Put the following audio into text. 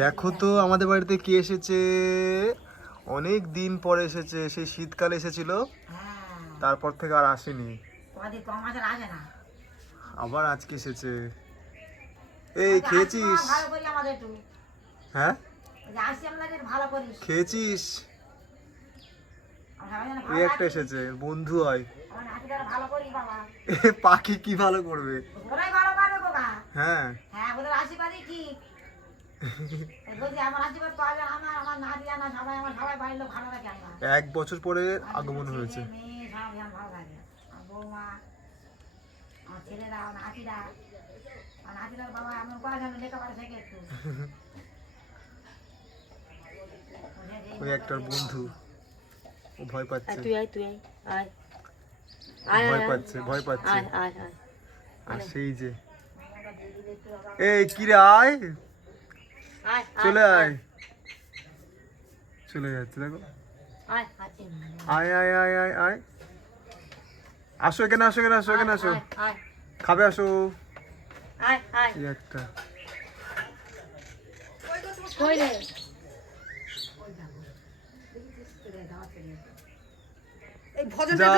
দেখো তো আমাদের বাড়িতে কে এসেছে। অনেক দিন পরে এসেছে, সেই শীতকালে এসেছিল, তারপর থেকে আর আসেনি। আবার আজকে এসেছে। এই খেয়েছিস? হ্যাঁ খেয়েছিস? এই একটা এসেছে, বন্ধু হয়। এ পাখি কি ভালো করবে? হ্যাঁ 1 বছর পরে আগমন হয়েছে। ওই একটার বন্ধু, ও ভয় পাচ্ছে, ভয় পাচ্ছে। আর সেই যে, এই কিরে আয়, চলে আয়, চলে যাচ্ছে দেখো। আয় আয় আয় আয় আয়, আসো এখানে, আসো এখানে, আসো এখানে, আসো, খাবে আসো। এই একটা যা,